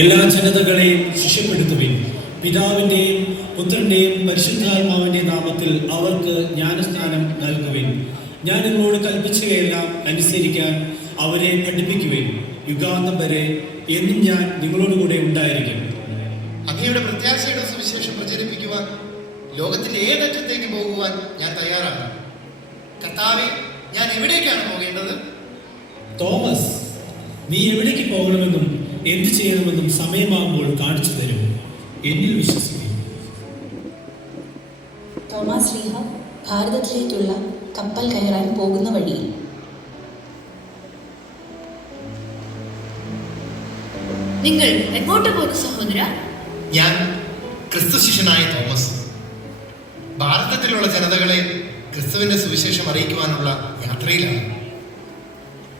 എല്ലാ ജനതകളെയും ശിഷ്യപ്പെടുത്തുവിൻ. പിതാവിൻ്റെയും പുത്രൻ്റെയും പരിശുദ്ധാത്മാവിൻ്റെയും നാമത്തിൽ അവർക്ക് ജ്ഞാനസ്നാനം നൽകുവിൻ. ഞാൻ നിങ്ങളോട് കൽപ്പിച്ചവയെല്ലാം അനുസരിക്കാൻ അവരെ പഠിപ്പിക്കുവിൻ. യുഗാന്തം വരെ എന്നും ഞാൻ നിങ്ങളോടുകൂടെ ഉണ്ടായിരിക്കും. അങ്ങയുടെ പ്രത്യാശയുടെ സുവിശേഷം പ്രചരിപ്പിക്കുവാൻ ലോകത്തിന്റെ ഏതറ്റത്തേക്ക് പോകുവാൻ ഞാൻ തയ്യാറാണ്. കർത്താവേ, ഞാൻ എവിടേക്കാണ് പോകേണ്ടത്? തോമസ്, നീ എവിടേക്ക് പോകണമെന്നും എന്തു ചെയ്യണമെന്നും സമയമാകുമ്പോൾ കാണിച്ചു തരും. എന്നിൽ വിശ്വസിക്കും. തോമസ് ശ്ലീഹ ഭാരതത്തിലേക്കുള്ള കപ്പൽ കയറാൻ പോകുന്ന വഴിയിൽ നിങ്ങൾ എങ്ങോട്ട് പോകുന്നു സഹോദര? ഞാൻ ക്രിസ്തു ശിഷ്യനായ തോമസ് ഭാരതത്തിലുള്ള ജനതകളെ ക്രിസ്തുവിന്റെ സുവിശേഷം അറിയിക്കുവാനുള്ള യാത്രയിലാണ്.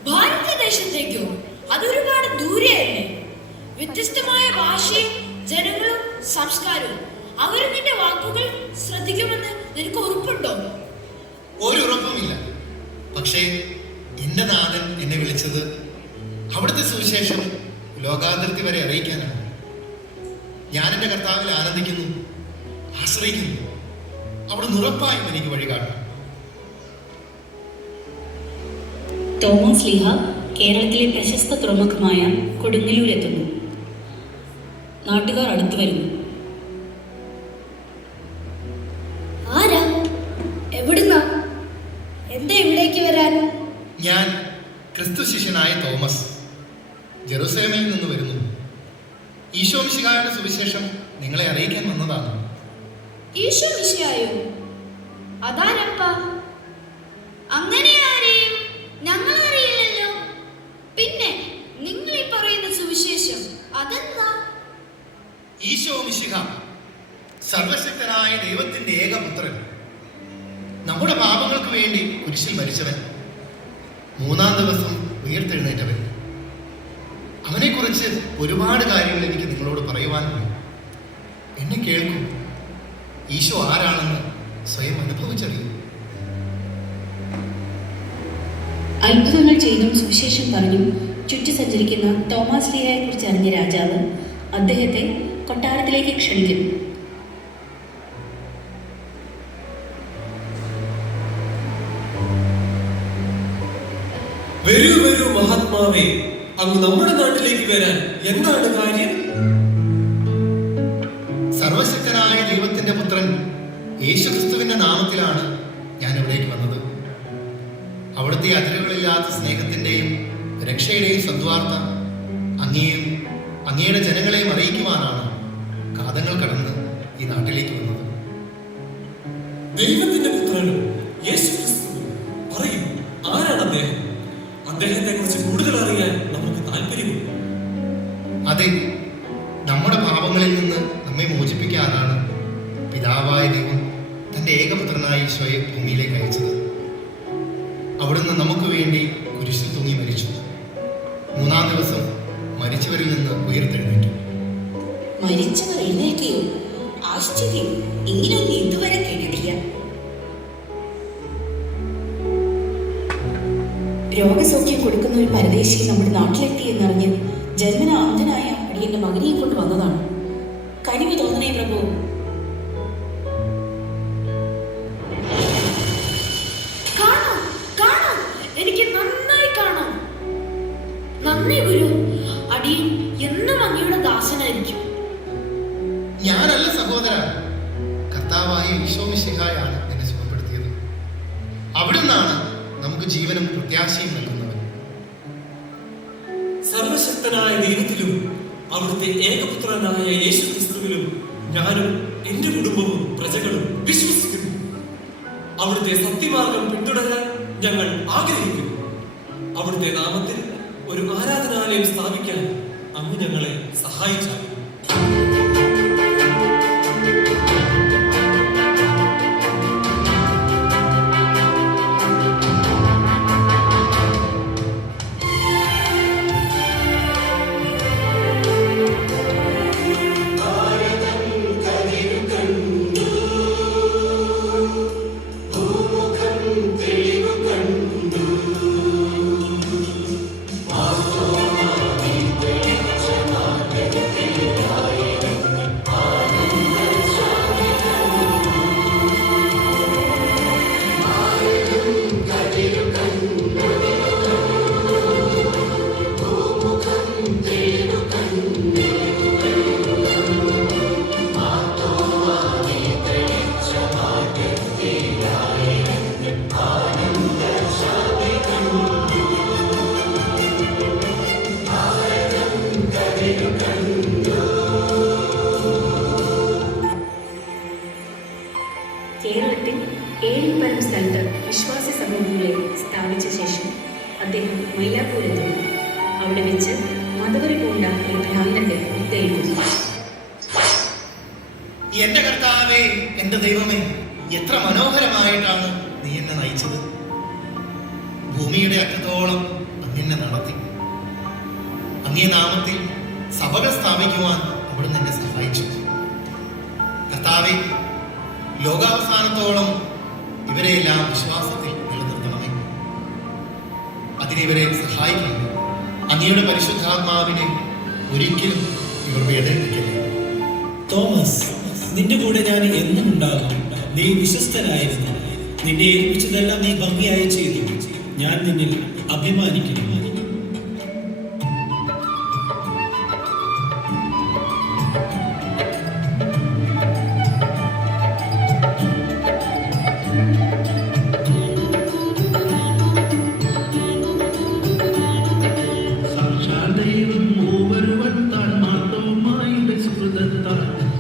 ഭാരതദേശത്തേക്കോ? അതൊരുപാട് ദൂരെയല്ലേ? വ്യത്യസ്തമായ ഭാഷയും ജനങ്ങളും സംസ്കാരവും. അവർ നിന്റെ വാക്കുകൾ ശ്രദ്ധിക്കുമെന്ന് നിനക്ക് ഉറപ്പുണ്ടോ? ഒരു ഉറപ്പുമില്ല. പക്ഷേ എന്റെ നാഥൻ എന്നെ വിളിച്ചത് അവിടുത്തെ സുവിശേഷം ലോകാതിർത്തി വരെ അറിയിക്കാനാണ്. ഞാൻ എൻ്റെ കർത്താവിൽ ആനന്ദിക്കുന്നു, ആശ്രയിക്കുന്നു. അവിടുന്ന് ഉറപ്പായും എനിക്ക് വഴികാട്ടും. തോമസ് ശ്ലീഹ കേരളത്തിലെ പ്രശസ്ത തുറമുഖമായ കൊടുങ്ങല്ലൂരെത്തുന്നു. നാട്ടുകാർ അടുത്തു വരുന്നു. ആരാ? എവിടുന്നാ? എന്താ ഇവിടേക്ക് വരാൻ? ഞാൻ ക്രിസ്തു ശിഷ്യനായ തോമസ് ജെറുസലേമിൽ നിന്ന് വരുന്നു. ഈശോ മിശിഹായുടെ സുവിശേഷം നിങ്ങളെ അറിയിക്കാൻ വന്നതാണ്. ഈശോ മിശിഹായോ? അതാരപ്പ? അങ്ങനെ ആരെയും ഞങ്ങൾ അറിയില്ലല്ലോ. പിന്നെ നിങ്ങൾ ഈ പറയുന്ന സുവിശേഷം അതെന്താ? ഈശോ മിശിഹ സർവശക്തനായ ദൈവത്തിന്റെ ഏകപുത്രൻ, നമ്മുടെ പാപങ്ങൾക്ക് വേണ്ടി കുരിശിൽ മരിച്ചവൻ, മൂന്നാം ദിവസം ഉയർത്തെഴുന്നേറ്റവൻ. അവനെക്കുറിച്ച് ഒരുപാട് കാര്യങ്ങൾ എനിക്ക് നിങ്ങളോട് പറയുവാനുണ്ട്. എന്നെ കേൾക്കൂ. ഈശോ ആരാണെന്ന് സ്വയം അനുഭവിച്ചറിയൂ. അത്ഭുതങ്ങൾ ചെയ്തും സുവിശേഷം പറഞ്ഞും ചുറ്റി സഞ്ചരിക്കുന്ന തോമസ് ശ്ലീഹയെ കുറിച്ച് അറിഞ്ഞ രാജാവ് അദ്ദേഹത്തെ കൊട്ടാരത്തിലേക്ക് ക്ഷണിക്കുന്നു. വരൂ വരൂ മഹാത്മാവേ, അങ്ങ് നമ്മുടെ നാട്ടിലേക്ക് വരാൻ എന്താണ് കാര്യം? സർവശക്തനായ ദൈവത്തിന്റെ പുത്രൻ യേശുക്രിസ്തുവിന്റെ നാമത്തിലാണ് ഞാൻ ഇവിടേക്ക് വന്നത്. അവിടുത്തെ അതിരുകളില്ലാത്ത സ്നേഹത്തിന്റെയും രക്ഷയുടെയും സദ്വാർത്ത അങ്ങയെയും അങ്ങയുടെ ജനങ്ങളെയും അറിയിക്കുവാനാണ് കാതങ്ങൾ കടന്ന് ഈ നാട്ടിലേക്ക് വന്നത്. ദൈവത്തിന്റെ പുത്രനും യേശുക്രിസ്തു, പറയൂ, ആരാണ് അദ്ദേഹം? അദ്ദേഹത്തെ കുറിച്ച് കൂടുതൽ അറിയാൻ നമുക്ക് താല്പര്യമുണ്ട്. അതെ, നമ്മുടെ പാപങ്ങളിൽ നിന്ന് നമ്മെ മോചിപ്പിക്കാനാണ് പിതാവായ ദൈവം തന്റെ ഏകപുത്രനായ ഈശോയെ ഭൂമിയിലേക്ക് അയച്ചത്. അവിടുന്ന് നമുക്ക് വേണ്ടി കുരിശിൽ തൂങ്ങി മരിച്ചു. മൂന്നാം ദിവസം മരിച്ചവരിൽ നിന്ന് ഉയർത്തെഴുന്നേറ്റു. മരിച്ചവർ എഴുന്നേൽക്കുകയോ? ആശ്ചര്യം! ഇങ്ങനെയൊന്നും ഇതുവരെ കേട്ടിട്ടില്ല. രോഗസൗഖ്യം കൊടുക്കുന്ന ഒരു പരദേശി നമ്മുടെ നാട്ടിലെത്തി എന്നറിഞ്ഞ് ജന്മന അന്ധനായ അടിയന്റെ മകനെയും കൊണ്ട് വന്നതാണ്. കനിവ് തോന്നണേ പ്രഭു. എനിക്ക് നന്നായി കാണാം. നന്ദി ഗുരു. അടിയൻ എന്നും അങ്ങയുടെ ദാസനായിരിക്കും. ഞാനല്ല സഹോദര, കർത്താവായ ഈശോ മിശിഹായാണ് എന്നെ സുഖപ്പെടുത്തിയത്. അവിടുന്നാണ് നമുക്ക് ജീവനും പ്രത്യാശയും നൽകുന്നവൻ. സർവശക്തനായ ദൈവത്തിലും അവിടുത്തെ ഏകപുത്രനായ യേശുക്രിസ്തുവിലും ഞാനും എന്റെ കുടുംബവും പ്രജകളും വിശ്വസിക്കുന്നു. അവിടുത്തെ സത്യമാർഗം പിന്തുടരാൻ ഞങ്ങൾ ആഗ്രഹിക്കുന്നു. അവിടുത്തെ നാമത്തിൽ ഒരു ആരാധനാലയം സ്ഥാപിക്കാൻ അങ്ങ് ഞങ്ങളെ സഹായിച്ചാൽ. കേരളത്തിൽ 7 പരം സ്ഥലത്ത് വിശ്വാസ സമൂഹങ്ങളെ സ്ഥാപിച്ച ശേഷം അദ്ദേഹം മൈലാപ്പൂരെത്തുന്നു. അവിടെ വെച്ച് മതപരി പൂണ്ട ഒരു ഭ്രാന്തന്റെ ഉത്തേൽക്കുന്നു. എന്റെ കർത്താവേ, എന്റെ ദൈവമേ, എത്ര മനോഹരമായിട്ടാണ് നീ എന്നെ നയിച്ചത്. ഭൂമിയുടെ അറ്റത്തോളം അങ്ങെന്നെ നടത്തി. അങ്ങേ നാമത്തിൽ സഭകൾ സ്ഥാപിക്കുവാൻ അവിടുന്ന് എന്നെ സഹായിച്ചു. കർത്താവേ, ലോകാവസാനത്തോളം ഇവരെയെല്ലാം വിശ്വാസത്തിൽ നിലനിർത്തണമേ. അതിനിവരെ സഹായിക്കണം. അങ്ങയുടെ പരിശുദ്ധാത്മാവിനെ ഒരിക്കലും ഇവർ വേദനിപ്പിക്കില്ല. തോമസ്, നിന്റെ കൂടെ ഞാൻ എന്നും ഉണ്ടാകും. നീ വിശ്വസ്തനായിരുന്നു. നിന്നെ ഏൽപ്പിച്ചതെല്ലാം നീ ഭംഗിയായി ചെയ്തു. ഞാൻ നിന്നിൽ അഭിമാനിക്കുന്നു.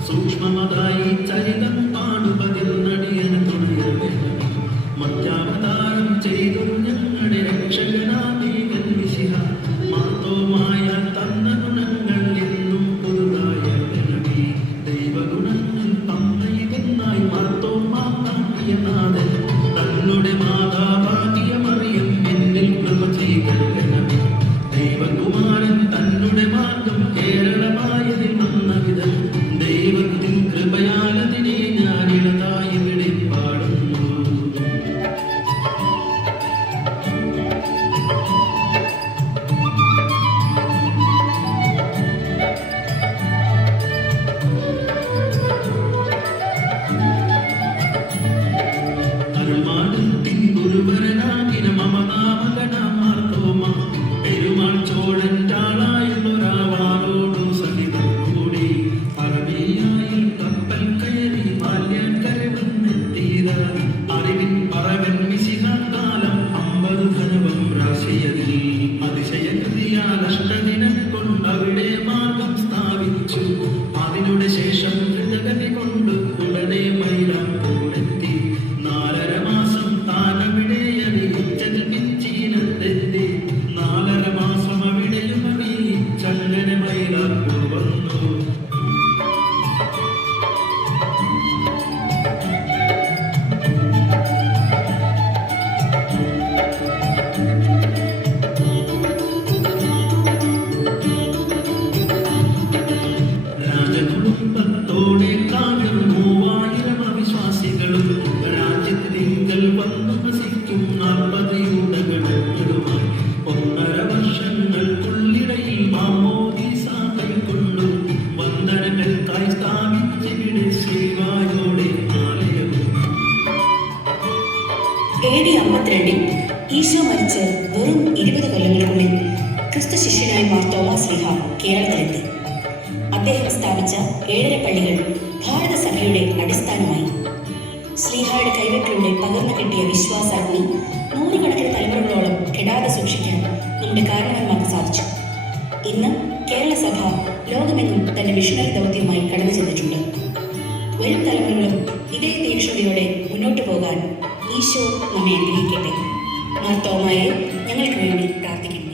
സൂക്ഷ്മമതായി ചരിതം പാടുപതിർന്നടിയന് തുണയവേ മധ്യാവതാരം ചെയ്തു ഞങ്ങളുടെ രക്ഷകനാമീകൻ വിശിഹ മാർത്തോമായ തന്ന ഗുണങ്ങൾ എന്നും പുതുതായ ഗണമേ ദൈവഗുണങ്ങൾ പമ്മയിതെന്നായി മാർത്തോമാം പ്രിയനാഥൻ തങ്ങളുടെ മാതാവാകിയ മറിയം എന്നിൽ കൃപ ചെയ്തണമേ ദൈവകുമാരൻ തന്നുടെ മാർഗം കേരളമായതിൽ വന്ന വിധം ദൈവത്തിൻ കൃപയാലതിനെ ഞാനിളതായി ഇവിടെ പാടുന്നു. അരുമാനത്തിൻ ഗുരുവരനാകിന മമനാമകനാം മാർത്തോമ പെരുമാൾ ചോഴൻ ാളായുള്ളൊരാളോടു സഹിതം കൂടി അറബിയായി കപ്പൽ കയറി ബാല്യക്കരവെന്നെത്തിയത് അറിവിൻ പറവൻ മിശിഹാകാലം 50 ധനവം രാശിയതിൽ അതിശയകൃതിയാൽ അഷ്ടദിനം കൊണ്ടവിടെ മാർഗം സ്ഥാപിച്ചു. അതിനുടെ ശേഷം ഹൃദഗതി കൊണ്ട് ഉടനെ മൈലാപ്പൂരെത്തി. 4.5 മാസം താനവിടെ അറിയിച്ചതിൽ പിച്ചീനത്തെത്തി. 4.5 മാസം അവിടെയും അറിയിച്ചങ്ങനെ മൈലാപ്പൂർ വന്നു. രാജകുടുംബത്തോടെ കാവ്യം 3000 അവിശ്വാസികളും രാജ്യത്തിങ്കൽ വന്നു വസിക്കും 40 യൂദഗണങ്ങളുമായി 1.5 വർഷങ്ങൾക്കുള്ളിടയിൽ മാമോദീസ കൈക്കൊണ്ടു വന്ദനകൾക്കായി സ്ഥാപിച്ചിവിടെ ശ്രീവായോടെ ആലയവും. AD 52 ഈശോ മരിച്ച് വെറും 20 കൊല്ലങ്ങൾക്കുള്ളിൽ ക്രിസ്തു ശിഷ്യനായി മാർ തോമസ് ശ്ലീഹ കേരളത്തിലെത്തി. അദ്ദേഹം സ്ഥാപിച്ച 7 പള്ളികൾ ഭാരതസഭയുടെ അടിസ്ഥാനമായി. ശ്ലീഹായുടെ കൈവെട്ടിലൂടെ പകർന്നു കിട്ടിയ വിശ്വാസാഗ്നി 100 കണക്കിന് തലമുറകളോളം കെടാതെ സൂക്ഷിക്കാൻ നമ്മുടെ കാരണവന്മാർക്ക് സാധിച്ചു. ഇന്ന് കേരള സഭ ലോകമെങ്ങും തന്റെ മിഷണറി ദൗത്യമായി കടന്നു ചെന്നിട്ടുണ്ട്. വരും തലമുറകളും ഇതേ തീക്ഷ്ണതയോടെ മുന്നോട്ട് പോകാൻ ഈശോ നമ്മെ അനുഗ്രഹിക്കട്ടെ. മാർ തോമായെ ഞങ്ങൾക്ക് വേണ്ടി പ്രാർത്ഥിക്കുന്നു.